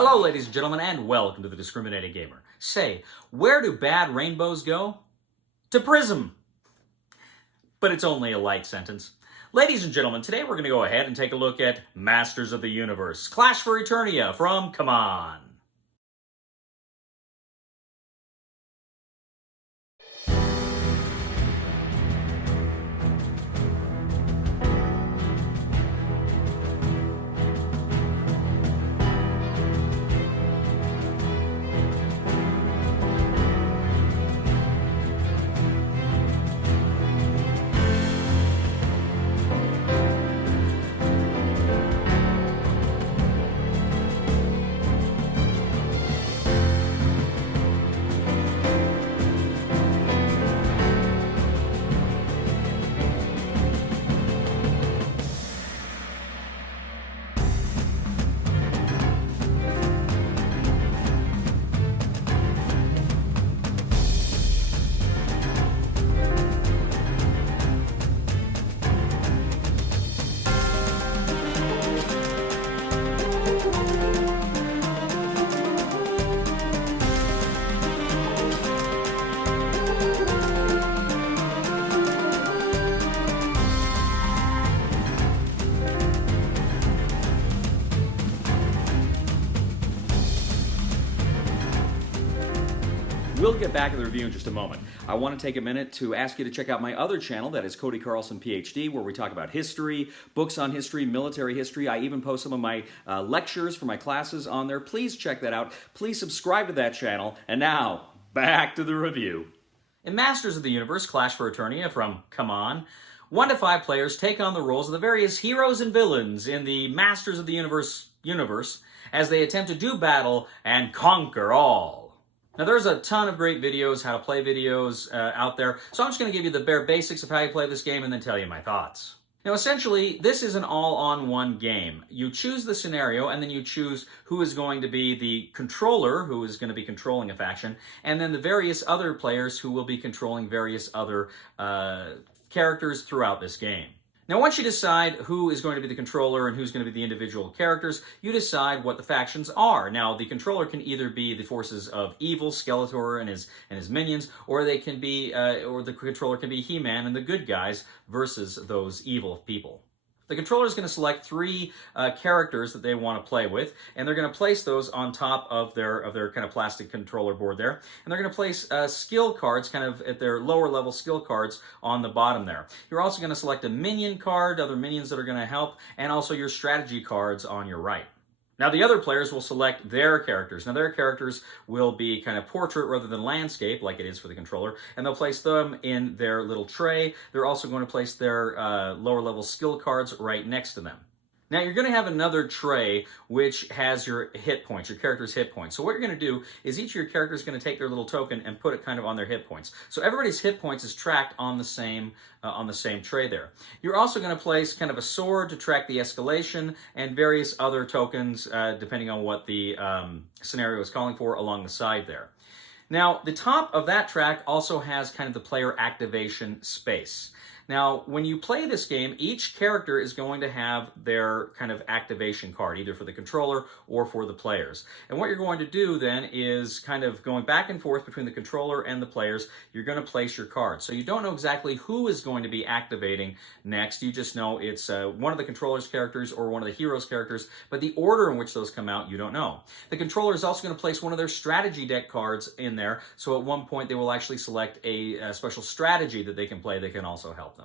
Hello, ladies and gentlemen, and welcome to the Discriminating Gamer. Say, where do bad rainbows go? To Prism! But it's only a light sentence. Ladies and gentlemen, today we're going to go ahead and take a look at Masters of the Universe, Clash for Eternia from CMON. We'll get back to the review in just a moment. I want to take a minute to ask you to check out my other channel, that is Cody Carlson, PhD, where we talk about history, books on history, military history. I even post some of my lectures for my classes on there. Please check that out. Please subscribe to that channel. And now, back to the review. In Masters of the Universe, Clash for Eternia from CMON, 1 to 5 players take on the roles of the various heroes and villains in the Masters of the universe as they attempt to do battle and conquer all. Now, there's a ton of great videos, how to play videos out there, so I'm just going to give you the bare basics of how you play this game and then tell you my thoughts. Now, essentially, this is an all-on-one game. You choose the scenario, and then you choose who is going to be the controller, who is going to be controlling a faction, and then the various other players who will be controlling various other characters throughout this game. Now, once you decide who is going to be the controller and who's going to be the individual characters, you decide what the factions are. Now, the controller can either be the forces of evil, Skeletor and his minions, or they can be, or the controller can be He-Man and the good guys versus those evil people. The controller is going to select 3 characters that they want to play with, and they're going to place those on top of their kind of plastic controller board there. And they're going to place skill cards, kind of at their lower level skill cards on the bottom there. You're also going to select a minion card, other minions that are going to help, and also your strategy cards on your right. Now, the other players will select their characters. Now, their characters will be kind of portrait rather than landscape, like it is for the controller, and they'll place them in their little tray. They're also going to place their lower-level skill cards right next to them. Now, you're going to have another tray which has your hit points, your character's hit points. So what you're going to do is each of your characters is going to take their little token and put it kind of on their hit points. So everybody's hit points is tracked on the same tray there. You're also going to place kind of a sword to track the escalation and various other tokens depending on what the scenario is calling for along the side there. Now, the top of that track also has kind of the player activation space. Now, when you play this game, each character is going to have their kind of activation card, either for the controller or for the players. And what you're going to do then is kind of going back and forth between the controller and the players, you're going to place your cards. So you don't know exactly who is going to be activating next. You just know it's one of the controller's characters or one of the hero's characters, but the order in which those come out, you don't know. The controller is also going to place one of their strategy deck cards in there, so at one point they will actually select a special strategy that they can play that can also help them.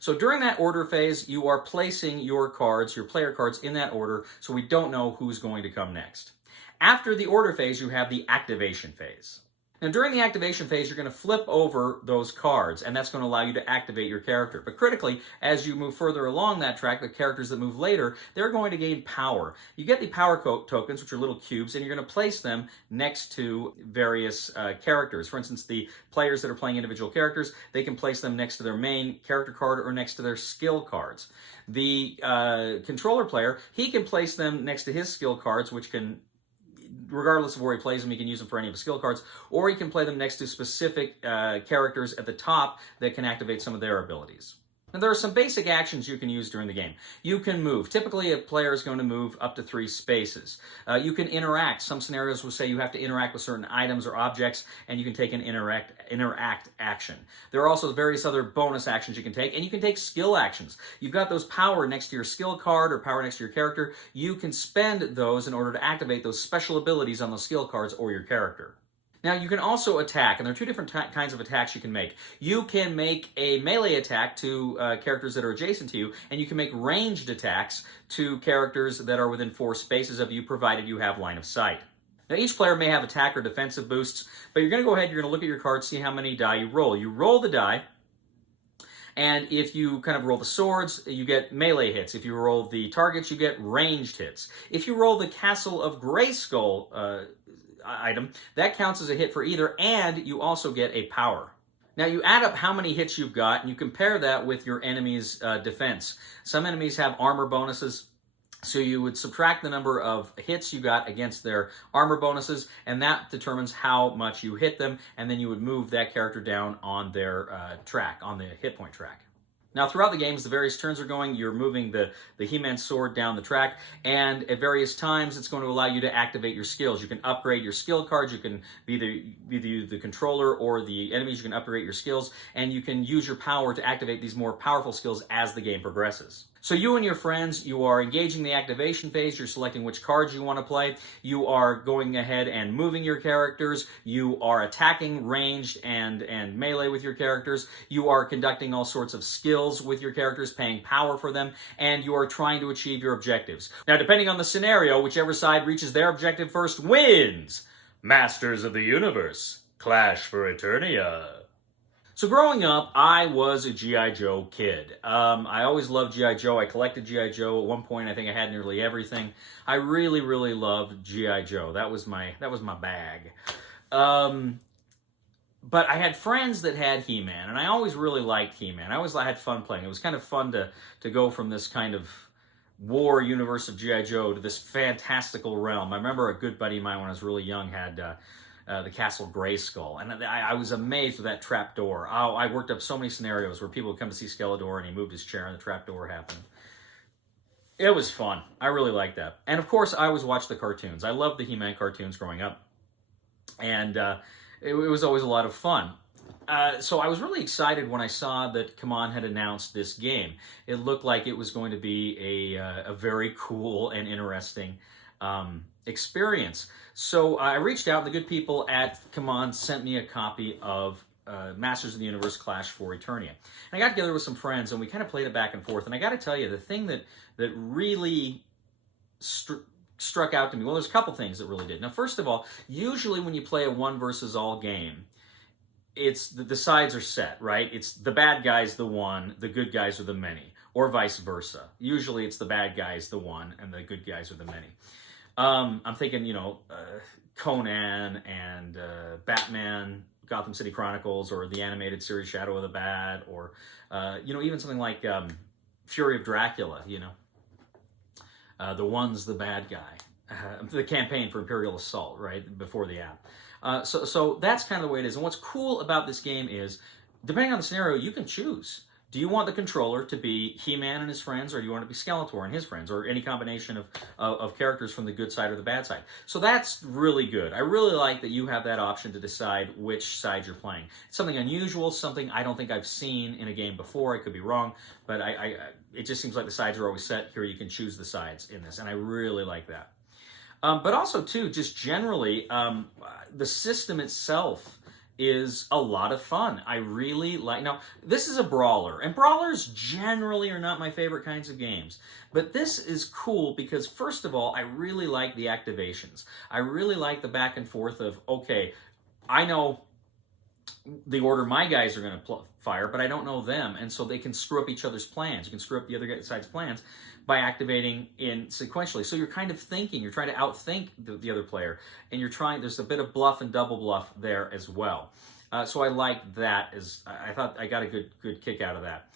So during that order phase, you are placing your cards, your player cards, in that order, so we don't know who's going to come next. After the order phase, you have the activation phase. Now, during the activation phase, you're going to flip over those cards, and that's going to allow you to activate your character. But critically, as you move further along that track, the characters that move later, they're going to gain power. You get the power tokens, which are little cubes, and you're going to place them next to various characters. For instance, the players that are playing individual characters, they can place them next to their main character card or next to their skill cards. The controller player, he can place them next to his skill cards, which can, regardless of where he plays them, he can use them for any of his skill cards, or he can play them next to specific characters at the top that can activate some of their abilities. Now, there are some basic actions you can use during the game. You can move. Typically, a player is going to move up to 3 spaces. You can interact. Some scenarios will say you have to interact with certain items or objects, and you can take an interact action. There are also various other bonus actions you can take, and you can take skill actions. You've got those power next to your skill card or power next to your character. You can spend those in order to activate those special abilities on those skill cards or your character. Now, you can also attack, and there are 2 different kinds of attacks you can make. You can make a melee attack to characters that are adjacent to you, and you can make ranged attacks to characters that are within 4 spaces of you, provided you have line of sight. Now, each player may have attack or defensive boosts, but you're going to go ahead, you're going to look at your cards, see how many die you roll. You roll the die, and if you kind of roll the swords, you get melee hits. If you roll the targets, you get ranged hits. If you roll the Castle of Greyskull item, that counts as a hit for either, and you also get a power. Now, you add up how many hits you've got, and you compare that with your enemy's defense. Some enemies have armor bonuses, so you would subtract the number of hits you got against their armor bonuses, and that determines how much you hit them, and then you would move that character down on their track, on the hit point track. Now, throughout the game, as the various turns are going, you're moving the He-Man sword down the track, and at various times, it's going to allow you to activate your skills. You can upgrade your skill cards. You can be the controller or the enemies. You can upgrade your skills, and you can use your power to activate these more powerful skills as the game progresses. So you and your friends, you are engaging the activation phase. You're selecting which cards you want to play. You are going ahead and moving your characters. You are attacking ranged and melee with your characters. You are conducting all sorts of skills with your characters, paying power for them, and you are trying to achieve your objectives. Now, depending on the scenario, whichever side reaches their objective first wins. Masters of the Universe, clash for Eternia. So growing up, I was a G.I. Joe kid. I always loved G.I. Joe. I collected G.I. Joe. At one point, I think I had nearly everything. I really, really loved G.I. Joe. That was my bag. But I had friends that had He-Man, and I always really liked He-Man. I had fun playing. It was kind of fun to go from this kind of war universe of G.I. Joe to this fantastical realm. I remember a good buddy of mine when I was really young had the Castle Greyskull, and I was amazed with that trap door. Oh, I worked up so many scenarios where people would come to see Skeletor and he moved his chair and the trap door happened. It was fun. I really liked that. And of course, I always watched the cartoons. I loved the He-Man cartoons growing up, and it was always a lot of fun. So I was really excited when I saw that CMON had announced this game. It looked like it was going to be a very cool and interesting experience. So I reached out, and the good people at CMON sent me a copy of Masters of the Universe Clash for Eternia. And I got together with some friends, and we kind of played it back and forth. And I got to tell you, the thing that really struck out to me, well, there's a couple things that really did. Now, first of all, usually when you play a one versus all game, it's the sides are set, right? It's the bad guys the one, the good guys are the many, or vice versa. Usually it's the bad guys the one, and the good guys are the many. I'm thinking, Conan and Batman, Gotham City Chronicles, or the animated series Shadow of the Bat, or, even something like Fury of Dracula, the one's the bad guy. The campaign for Imperial Assault, right, before the app. So that's kind of the way it is. And what's cool about this game is, depending on the scenario, you can choose. Do you want the controller to be He-Man and his friends, or do you want it to be Skeletor and his friends, or any combination of characters from the good side or the bad side? So that's really good. I really like that you have that option to decide which side you're playing. It's something unusual, something I don't think I've seen in a game before. I could be wrong, but it just seems like the sides are always set. Here you can choose the sides in this, and I really like that. But also, too, just generally, the system itself is a lot of fun. I really like... Now, this is a brawler, and brawlers generally are not my favorite kinds of games. But this is cool because, first of all, I really like the activations. I really like the back and forth of, okay, I know the order my guys are going to fire, but I don't know them, and so they can screw up each other's plans. You can screw up the other side's plans by activating in sequentially. So you're kind of thinking, you're trying to outthink the other player, and there's a bit of bluff and double bluff there as well. So I like that. I thought I got a good kick out of that.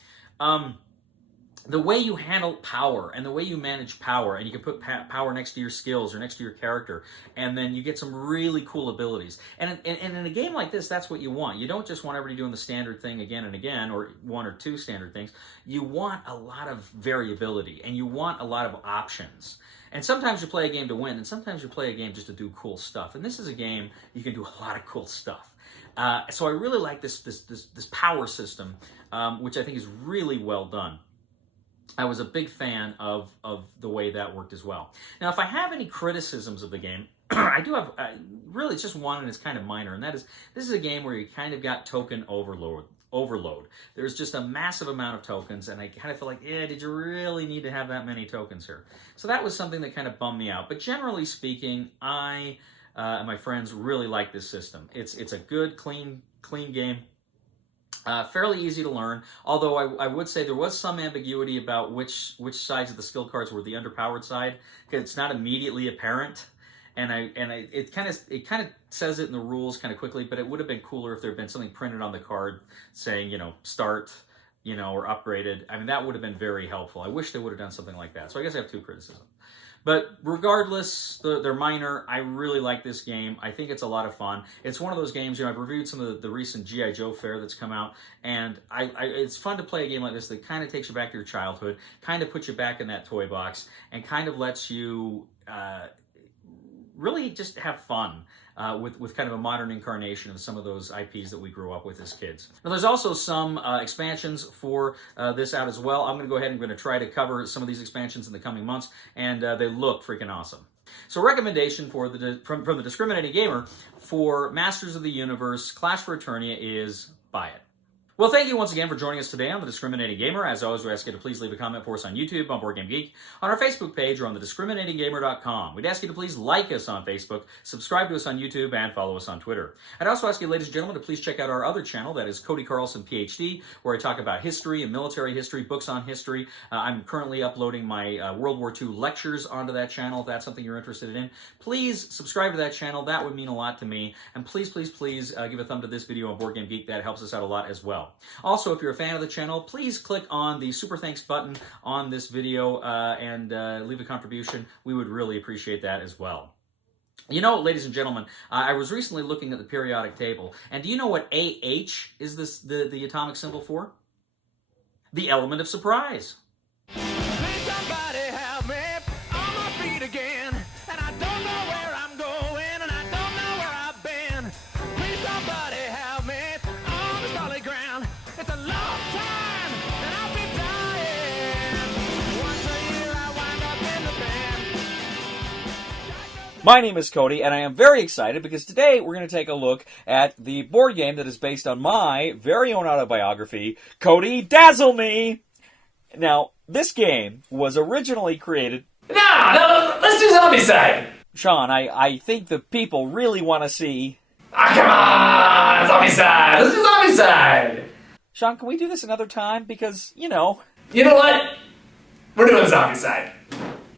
the way you handle power and the way you manage power, and you can put power next to your skills or next to your character, and then you get some really cool abilities. And in a game like this, that's what you want. You don't just want everybody doing the standard thing again and again, or one or two standard things. You want a lot of variability, and you want a lot of options. And sometimes you play a game to win, and sometimes you play a game just to do cool stuff. And this is a game you can do a lot of cool stuff. So I really like this power system, which I think is really well done. I was a big fan of the way that worked as well. Now, if I have any criticisms of the game, I do have, really, it's just one, and it's kind of minor, and that is, this is a game where you kind of got token overload. There's just a massive amount of tokens, and I kind of feel like, yeah, did you really need to have that many tokens here? So that was something that kind of bummed me out. But generally speaking, I and my friends really like this system. It's a good, clean game. Fairly easy to learn, although I would say there was some ambiguity about which sides of the skill cards were the underpowered side, because it's not immediately apparent, and it kind of says it in the rules kind of quickly, but it would have been cooler if there had been something printed on the card saying, you know, start, you know, or upgraded. I mean, that would have been very helpful. I wish they would have done something like that. So I guess I have two criticisms. But regardless, they're minor. I really like this game. I think it's a lot of fun. It's one of those games, you know, I've reviewed some of the recent G.I. Joe fare that's come out, and it's fun to play a game like this that kind of takes you back to your childhood, kind of puts you back in that toy box, and kind of lets you really just have fun with kind of a modern incarnation of some of those IPs that we grew up with as kids. Now, there's also some expansions for this out as well. I'm going to go ahead and I'm going to try to cover some of these expansions in the coming months, and they look freaking awesome. So, recommendation for from the Discriminating Gamer for Masters of the Universe Clash for Eternia is buy it. Well, thank you once again for joining us today on The Discriminating Gamer. As always, we ask you to please leave a comment for us on YouTube, on Board Game Geek, on our Facebook page, or on thediscriminatinggamer.com. We'd ask you to please like us on Facebook, subscribe to us on YouTube, and follow us on Twitter. I'd also ask you, ladies and gentlemen, to please check out our other channel, that is Cody Carlson, PhD, where I talk about history and military history, books on history. I'm currently uploading my World War II lectures onto that channel. If that's something you're interested in, please subscribe to that channel. That would mean a lot to me. And please, please, please give a thumb to this video on Board Game Geek. That helps us out a lot as well. Also, if you're a fan of the channel, please click on the super thanks button on this video and leave a contribution. We would really appreciate that as well. You know, ladies and gentlemen, I was recently looking at the periodic table, and do you know what AH is the atomic symbol for? The element of surprise. Please somebody help me on my feet again, and I don't know where I'm going, and I don't know where I've been. Please somebody help me on the solid ground. It's a long time, and I'll be dying. Once a year I wind up in the band. My name is Cody, and I am very excited because today we're going to take a look at the board game that is based on my very own autobiography, Cody Dazzle Me! Now, this game was originally created... No, let's do Zombicide! Sean, I think the people really want to see... come on! Zombicide! Let's do Zombicide! Sean, can we do this another time? Because, you know... You know what? We're doing Zombicide.